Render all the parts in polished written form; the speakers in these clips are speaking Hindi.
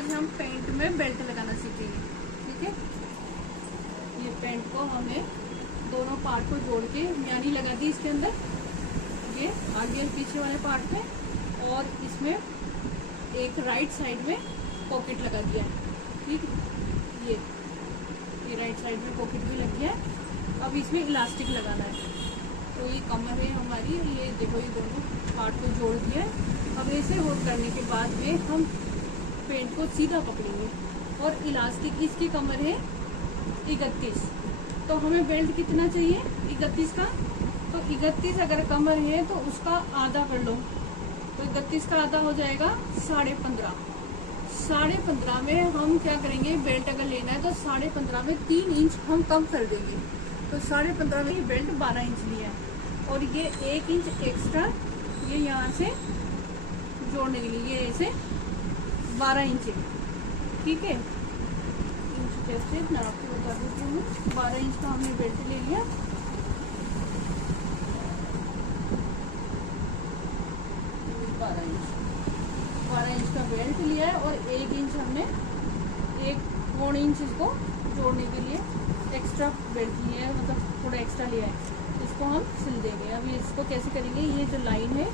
आज हम पेंट में बेल्ट लगाना सीखेंगे। ठीक है, ये पेंट को हमने दोनों पार्ट को जोड़ के म्यानी लगा दी इसके अंदर, ये आगे और पीछे वाले पार्ट में, और इसमें एक राइट साइड में पॉकेट लगा दिया है। ठीक है, ये राइट साइड में पॉकेट भी लग गया है। अब इसमें इलास्टिक लगाना है। तो ये कमर है हमारी, ये देखो ये दोनों पार्ट को जोड़ दिया है। अब ऐसे होल्ड करने के बाद में हम पेंट को सीधा पकड़ेंगे, और इलास्टिक इसकी कमर है 31, तो हमें बेल्ट कितना चाहिए 31 का। तो 31 अगर कमर है तो उसका आधा कर लो, तो 31 का आधा हो जाएगा 15.5। 15.5 में हम क्या करेंगे, बेल्ट अगर लेना है तो 15.5 में 3 इंच हम कम कर देंगे। तो 15.5 में ये बेल्ट 12 इंच लिया है, और ये 1 इंच एक्स्ट्रा ये यहाँ से जोड़ने के लिए, ये ऐसे 12 इंच है। ठीक है, इंच कैसे नाप के बता देती हूँ। 12 इंच का हमने बेल्ट ले लिया, बारह इंच का बेल्ट लिया है, और 1 इंच हमने 1 इंच इसको जोड़ने के लिए एक्स्ट्रा बेल्ट लिया है, मतलब थोड़ा एक्स्ट्रा लिया है। इसको हम सिल देंगे। अब इसको कैसे करेंगे, ये जो लाइन है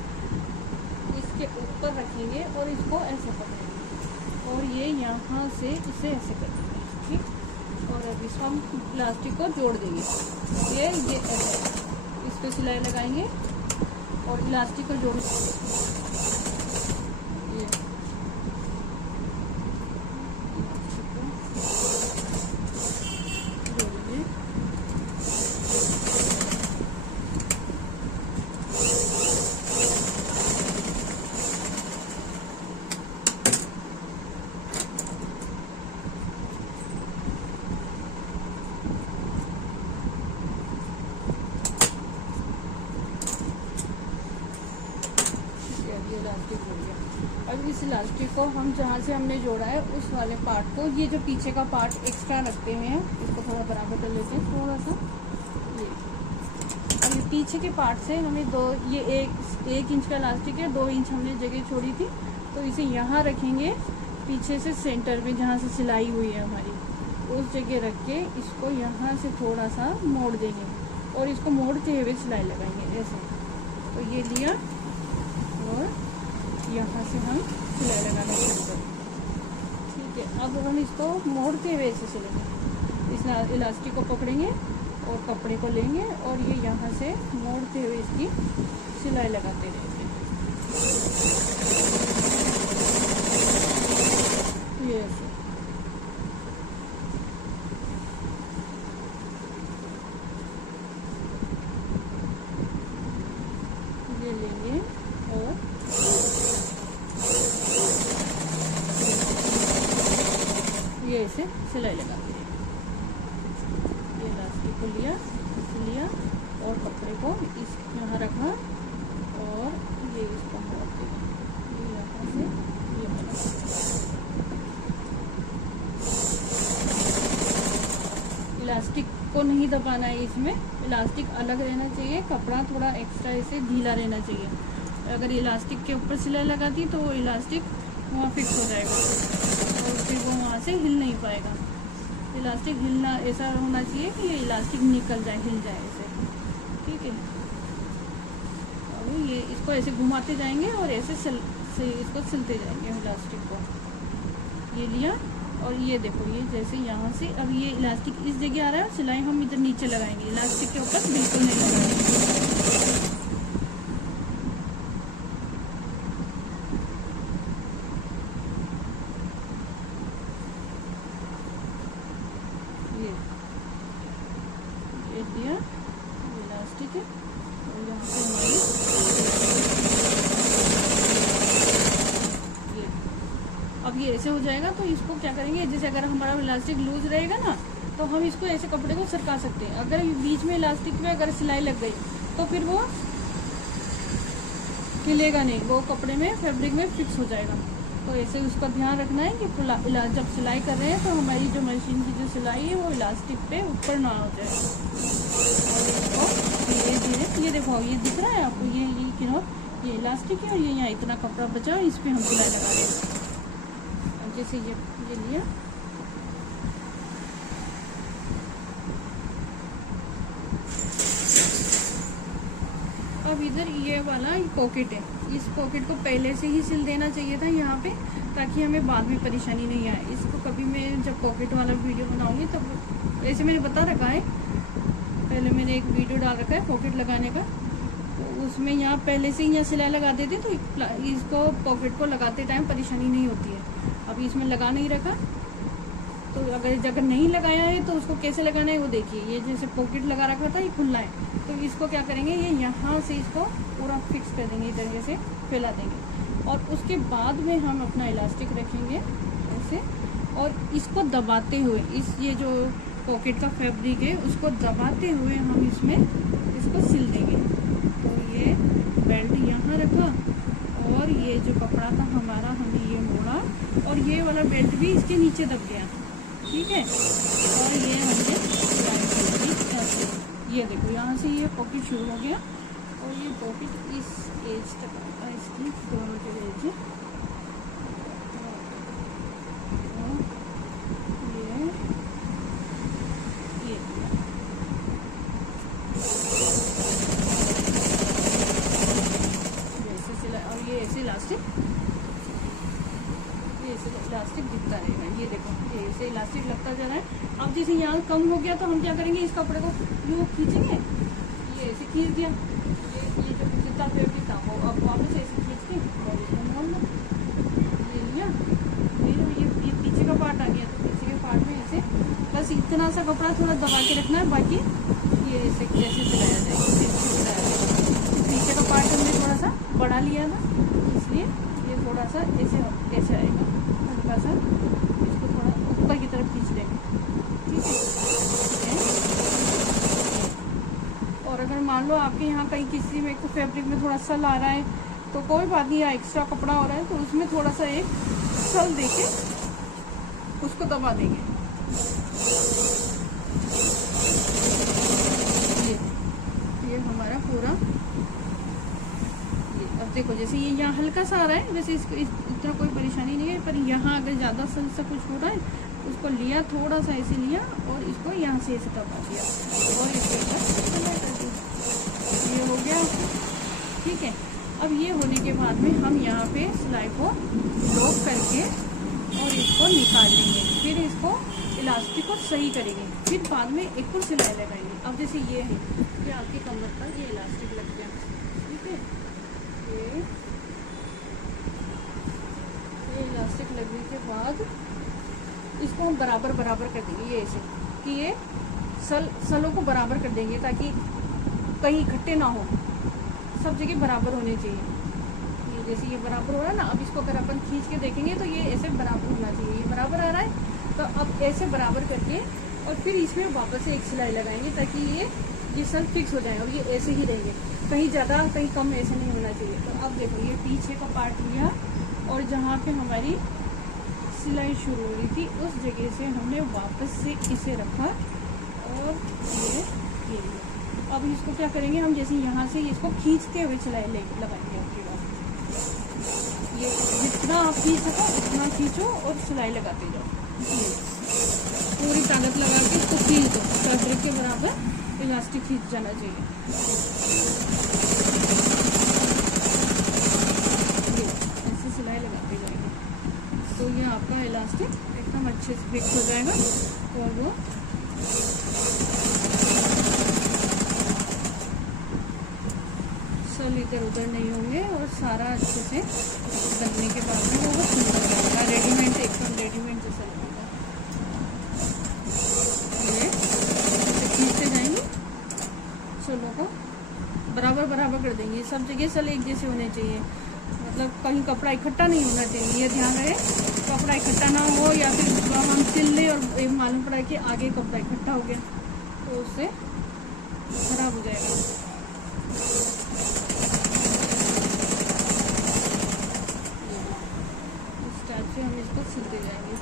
इसके ऊपर रखेंगे और इसको ऐसे पकड़ेंगे, और ये यहाँ से इसे ऐसे करेंगे। ठीक, और अब इसको हम प्लास्टिक को जोड़ देंगे। ये ऐसे इस पर सिलाई लगाएंगे और इलास्टिक को जोड़ इलास्टिक हो गया। अब इस इलास्टिक को हम जहाँ से हमने जोड़ा है उस वाले पार्ट को, ये जो पीछे का पार्ट एक्स्ट्रा रखते हैं, इसको थोड़ा बराबर कर लेते हैं थोड़ा सा। ये अब ये पीछे के पार्ट से हमें ये एक इंच का इलास्टिक है, 2 इंच हमने जगह छोड़ी थी, तो इसे यहाँ रखेंगे पीछे से सेंटर में जहाँ से सिलाई हुई है हमारी, उस जगह रख के इसको यहाँ से थोड़ा सा मोड़ देंगे, और इसको मोड़ते हुए सिलाई लगाएंगे ऐसे। तो ये लिया, और यहाँ से हम सिलाई लगाना शुरू करेंगे। ठीक है, अब हम इसको मोड़ते हुए ऐसे सिलेंगे। इस इलास्टिक को पकड़ेंगे और कपड़े को लेंगे, और ये यहाँ से मोड़ते हुए इसकी सिलाई लगाते रहेंगे। ये ऐसे ये लेंगे और ये इसे सिलाई लगाते हैं। ये इलास्टिक को लिया और कपड़े को इस यहाँ रखा, और ये इसको मोड़ते हैं, ये यहाँ से ये इलास्टिक को नहीं दबाना है, इसमें इलास्टिक अलग रहना चाहिए, कपड़ा थोड़ा एक्स्ट्रा ऐसे ढीला रहना चाहिए। अगर इलास्टिक के ऊपर सिलाई लगा दी तो वो इलास्टिक वहाँ फिक्स हो जाएगा, और फिर वो वहाँ से हिल नहीं पाएगा। इलास्टिक हिलना ऐसा होना चाहिए कि ये इलास्टिक निकल जाए, हिल जाए ऐसे। ठीक है, अब ये इसको ऐसे घुमाते जाएंगे और ऐसे इसको सिलते जाएंगे इलास्टिक को। ये लिया, और ये देखो ये जैसे यहाँ से अब ये इलास्टिक इस जगह आ रहा है, सिलाई हम इधर नीचे लगाएंगे, इलास्टिक के ऊपर बिल्कुल नहीं लगाएंगे। ये दिया इलास्टिक है, और यहाँ से हमारी ये अब ये ऐसे हो जाएगा। तो इसको क्या करेंगे, जैसे अगर हमारा इलास्टिक लूज रहेगा ना, तो हम इसको ऐसे कपड़े को सरका सकते हैं। अगर बीच में इलास्टिक में अगर सिलाई लग गई तो फिर वो हिलेगा नहीं, वो कपड़े में फैब्रिक में फिक्स हो जाएगा। तो ऐसे उसका ध्यान रखना है कि जब सिलाई कर रहे हैं तो हमारी जो मशीन की जो सिलाई है वो इलास्टिक पे ऊपर ना हो जाए। और इसको धीरे धीरे, ये देखो ये दिख रहा है आपको, ये किनार ये इलास्टिक है, और ये यहाँ इतना कपड़ा बचा है, इस पर हम सिलाई लगा रहे हैं। जैसे ये लिया, अब इधर ये वाला पॉकेट है, इस पॉकेट को पहले से ही सिल देना चाहिए था यहाँ पे, ताकि हमें बाद में परेशानी नहीं आए। इसको कभी मैं जब पॉकेट वाला वीडियो बनाऊंगी तब ऐसे मैंने बता रखा है, पहले मैंने एक वीडियो डाल रखा है पॉकेट लगाने का, तो उसमें यहाँ पहले से ही यहाँ सिलाई लगा देते तो इसको पॉकेट को लगाते टाइम परेशानी नहीं होती है। अब इसमें लगा नहीं रखा, तो अगर नहीं लगाया है तो उसको कैसे लगाना है वो देखिए। ये जैसे पॉकेट लगा रखा था, ये खुला है, तो इसको क्या करेंगे, ये यहाँ से इसको पूरा फिक्स कर देंगे, इस तरीके से फैला देंगे, और उसके बाद में हम अपना इलास्टिक रखेंगे ऐसे, और इसको दबाते हुए ये जो पॉकेट का फैब्रिक है उसको दबाते हुए हम इसमें इसको सिल देंगे। तो ये बेल्ट यहाँ रखा, और ये जो कपड़ा था हमारा हमने ये मोड़ा, और ये वाला बेल्ट भी इसके नीचे दब गया, ठीक है। और ये हमने ऐसे, ये देखो यहाँ से ये पॉकेट शुरू हो गया, और ये पॉकेट इस एज तक आता है, इसकी दोनों के एज, ये ऐसे इलास्टिक दिखता रहेगा, ये देखो ये ऐसे इलास्टिक लगता जा रहा है। अब जैसे यहाँ कम हो गया तो हम क्या करेंगे, इस कपड़े को यूँ खींचेंगे, ये ऐसे खींच दिया, ये जो जितना फैब्रिक था वो अब वापस ऐसे खींच के और इसको मोड़ लो, ये लिया, ये पीछे का पार्ट आ गया, तो पीछे के पार्ट में ऐसे बस इतना सा कपड़ा थोड़ा दबा के रखना है, बाकी ये ऐसे कैसे सिलाया जाएगा। पीछे का पार्ट हमने थोड़ा सा बढ़ा लिया था, इसलिए ये थोड़ा सा ऐसे आएगा, हल्का सा इसको थोड़ा ऊपर की तरफ खींच लेंगे, ठीक है। और अगर मान लो आपके यहाँ कहीं किसी में को फैब्रिक में थोड़ा सल आ रहा है तो कोई बात नहीं, या एक्स्ट्रा कपड़ा हो रहा है तो उसमें थोड़ा सा एक सल देके उसको दबा देंगे। ये हमारा पूरा, अब देखो जैसे ये यहाँ हल्का सा आ रहा है, वैसे इसको इतना कोई परेशानी नहीं है, पर यहाँ अगर ज़्यादा सल सा कुछ हो रहा है उसको लिया, थोड़ा सा ऐसे लिया और इसको यहाँ से ऐसे दबा दिया और इसके ऊपर सिलाई कर दी, ये हो गया, ठीक है। अब ये होने के बाद में हम यहाँ पे सिलाई को लॉक करके और इसको निकाल लेंगे, फिर इसको इलास्टिक को सही करेंगे, फिर बाद में एक और सिलाई लगाएंगे। अब जैसे ये है, ये आपकी कमर पर ये इलास्टिक लग गया, ठीक है। ये इलास्टिक लगने के बाद इसको हम बराबर कर देंगे, ये ऐसे कि ये सलों को बराबर कर देंगे ताकि कहीं इकट्ठे ना हो, सब जगह बराबर होने चाहिए। ये जैसे ये बराबर हो रहा है ना, अब इसको अगर अपन खींच के देखेंगे तो ये ऐसे बराबर होना चाहिए, ये बराबर आ रहा है। तो अब ऐसे बराबर करके और फिर इसमें वापस से एक सिलाई लगाएंगे ताकि ये सल फिक्स हो जाए और ये ऐसे ही रहेंगे, कहीं ज़्यादा कहीं कम ऐसे नहीं होना चाहिए। तो अब देखो ये पीछे का पार्ट लिया और जहाँ पे हमारी सिलाई शुरू हो रही थी उस जगह से हमने वापस से इसे रखा और ये लिया। अब इसको क्या करेंगे हम, जैसे यहाँ से इसको खींचते हुए सिलाई लगाएंगे आपके पास। ये जितना आप खींच सको उतना खींचो और सिलाई लगाते जाओ, पूरी ताकत लगा के इसको खींच दो, फैब्रिक के बराबर इलास्टिक खींच जाना चाहिए। ऐसे सिलाई लगाते जाएंगे तो ये आपका इलास्टिक एकदम अच्छे से फिक्स हो जाएगा और वो सल इधर उधर नहीं होंगे और सारा अच्छे से बनने के बाद में वो सुंदर लगेगा, रेडीमेड एकदम रेडीमेड जैसा लगेगा। ये खींचते जाएंगे, सलों को बराबर कर देंगे, सब जगह सल एक जैसे होने चाहिए, मतलब कहीं कपड़ा इकट्ठा नहीं होना चाहिए, ये ध्यान रहे कपड़ा इकट्ठा ना हो, या फिर हम सिल ले और मालूम पड़ा कि आगे कपड़ा इकट्ठा हो गया तो उससे खराब हो जाएगा। इस टाइप से हम इसको सिलते जाएंगे।